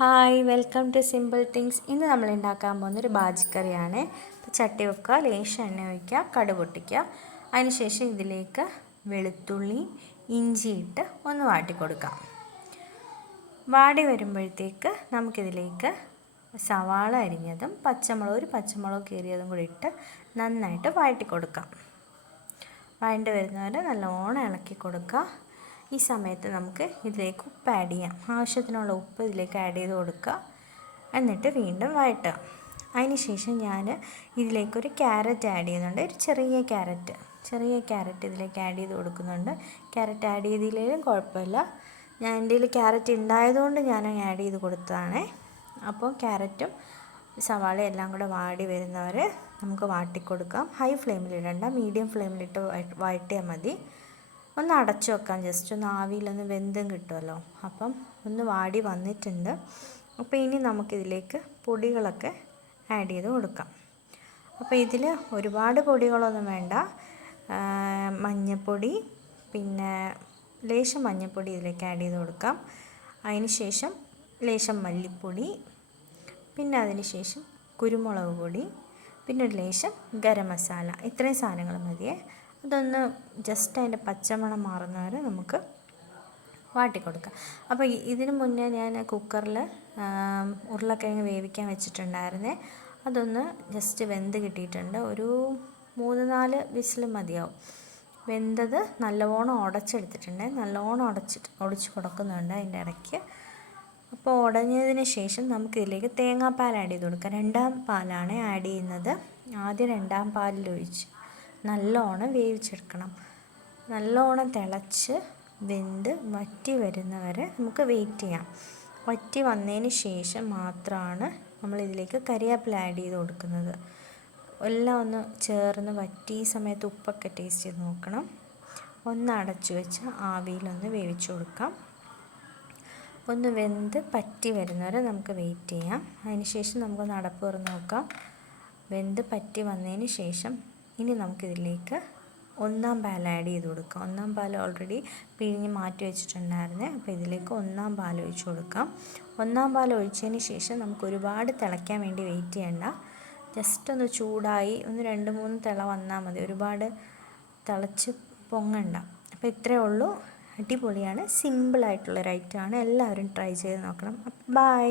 Hi, welcome to simple things. ഇന്ന് നമ്മൾ ഉണ്ടാക്കാൻ പോകുന്നൊരു ബാജിക്കറിയാണ്. അപ്പോൾ ചട്ടി വെക്കുക, ലേശം എണ്ണ ഒഴിക്കുക, കടുക് പൊട്ടിക്കുക. അതിനുശേഷം ഇതിലേക്ക് വെളുത്തുള്ളി, ഇഞ്ചി ഇട്ട് ഒന്ന് വാട്ടി കൊടുക്കാം. വാടി വരുമ്പോഴത്തേക്ക് നമുക്കിതിലേക്ക് സവാള അരിഞ്ഞതും ഒരു പച്ചമുളക് കീറിയതും കൂടി ഇട്ട് നന്നായിട്ട് വാട്ടി കൊടുക്കാം. വഴണ്ട് വരുന്നവരെ നല്ലോണം ഇളക്കി കൊടുക്കുക. ഈ സമയത്ത് നമുക്ക് ഇതിലേക്ക് ഉപ്പ് ആഡ് ചെയ്യാം. ആവശ്യത്തിനുള്ള ഉപ്പ് ഇതിലേക്ക് ആഡ് ചെയ്ത് കൊടുക്കുക. എന്നിട്ട് വീണ്ടും വഴറ്റുക. അതിന് ശേഷം ഞാൻ ഇതിലേക്കൊരു ക്യാരറ്റ് ആഡ് ചെയ്യുന്നുണ്ട്. ഒരു ചെറിയ ക്യാരറ്റ് ഇതിലേക്ക് ആഡ് ചെയ്ത് കൊടുക്കുന്നുണ്ട്. ക്യാരറ്റ് ആഡ് ചെയ്തില്ലെങ്കിലും കുഴപ്പമില്ല. എൻ്റെ കയ്യിൽ ക്യാരറ്റ് ഉണ്ടായതുകൊണ്ട് ഞാൻ ആഡ് ചെയ്ത് കൊടുത്തതാണ്. അപ്പോൾ ക്യാരറ്റും സവാളയും എല്ലാം കൂടെ വാടി വരുന്നവരെ നമുക്ക് വാട്ടിക്കൊടുക്കാം. ഹൈ ഫ്ലെയിമിലിടണ്ട, മീഡിയം ഫ്ലെയിമിലിട്ട് വഴറ്റിയാൽ മതി. ഒന്ന് അടച്ചു വെക്കാം, ജസ്റ്റ് ഒന്ന് ആവിയിലൊന്ന് വെന്തും കിട്ടുമല്ലോ. അപ്പം ഒന്ന് വാടി വന്നിട്ടുണ്ട്. അപ്പോൾ ഇനി നമുക്കിതിലേക്ക് പൊടികളൊക്കെ ആഡ് ചെയ്ത് കൊടുക്കാം. അപ്പോൾ ഇതിൽ ഒരുപാട് പൊടികളൊന്നും വേണ്ട. മഞ്ഞൾപ്പൊടി, പിന്നെ ലേശം മഞ്ഞൾപ്പൊടി ഇതിലേക്ക് ആഡ് ചെയ്ത് കൊടുക്കാം. അതിന് ശേഷം ലേശം മല്ലിപ്പൊടി, പിന്നെ അതിന് ശേഷം കുരുമുളക് പൊടി, പിന്നെ ഒരു ലേശം ഗരം മസാല. ഇത്രയും സാധനങ്ങൾ മതിയേ. അതൊന്ന് ജസ്റ്റ് അതിൻ്റെ പച്ചമണം മാറുന്നവരെ നമുക്ക് വാട്ടിക്കൊടുക്കാം. അപ്പോൾ ഇതിന് മുന്നേ ഞാൻ കുക്കറിൽ ഉരുളക്കിഴങ്ങ് വേവിക്കാൻ വെച്ചിട്ടുണ്ടായിരുന്നേ. അതൊന്ന് ജസ്റ്റ് വെന്ത് കിട്ടിയിട്ടുണ്ട്. ഒരു 3-4 വിസിൽ മതിയാവും. വെന്തത് നല്ലോണം ഉടച്ചെടുത്തിട്ടുണ്ട്. നല്ലോണം ഒടിച്ച് കൊടുക്കുന്നുണ്ട് അതിൻ്റെ ഇടയ്ക്ക്. അപ്പോൾ ഉടഞ്ഞതിന് ശേഷം നമുക്കിതിലേക്ക് തേങ്ങാപ്പാൽ ആഡ് ചെയ്ത് കൊടുക്കാം. 2ാം പാലാണ് ആഡ് ചെയ്യുന്നത്. ആദ്യം 2ാം പാലിലൊഴിച്ച് നല്ലോണം വേവിച്ചെടുക്കണം. നല്ലോണം തിളച്ച് വെന്ത് വറ്റി വരുന്നവരെ നമുക്ക് വെയിറ്റ് ചെയ്യാം. വറ്റി വന്നതിന് ശേഷം മാത്രമാണ് നമ്മളിതിലേക്ക് കറിവേപ്പില ആഡ് ചെയ്ത് കൊടുക്കുന്നത്. എല്ലാം ഒന്ന് ചേർന്ന് വറ്റി ഈ സമയത്ത് ഉപ്പൊക്കെ ടേസ്റ്റ് ചെയ്ത് നോക്കണം. ഒന്ന് അടച്ചു വെച്ച് ആവിയിലൊന്ന് വേവിച്ച് കൊടുക്കാം. ഒന്ന് വെന്ത് പറ്റി വരുന്നവരെ നമുക്ക് വെയിറ്റ് ചെയ്യാം. അതിന് ശേഷം നമുക്കൊന്ന് അടപ്പ് തുറന്ന് നോക്കാം. വെന്ത് പറ്റി വന്നതിന് ശേഷം ഇനി നമുക്കിതിലേക്ക് 1ാം പാൽ ആഡ് ചെയ്ത് കൊടുക്കാം. 1ാം പാൽ ഓൾറെഡി പിഴിഞ്ഞ് മാറ്റി വെച്ചിട്ടുണ്ടായിരുന്നേ. അപ്പോൾ ഇതിലേക്ക് 1ാം പാൽ ഒഴിച്ച് കൊടുക്കാം. 1ാം പാൽ ഒഴിച്ചതിന് ശേഷം നമുക്ക് ഒരുപാട് തിളയ്ക്കാൻ വേണ്ടി വെയിറ്റ് ചെയ്യണ്ട. ജസ്റ്റ് ഒന്ന് ചൂടായി ഒന്ന് 2-3 തിള വന്നാൽ മതി. ഒരുപാട് തിളച്ച് പൊങ്ങണ്ട. അപ്പോൾ ഇത്രയേ ഉള്ളൂ. അടിപൊളിയാണ്. സിമ്പിളായിട്ടുള്ളൊരു ഐറ്റമാണ്. എല്ലാവരും ട്രൈ ചെയ്ത് നോക്കണം. ബൈ.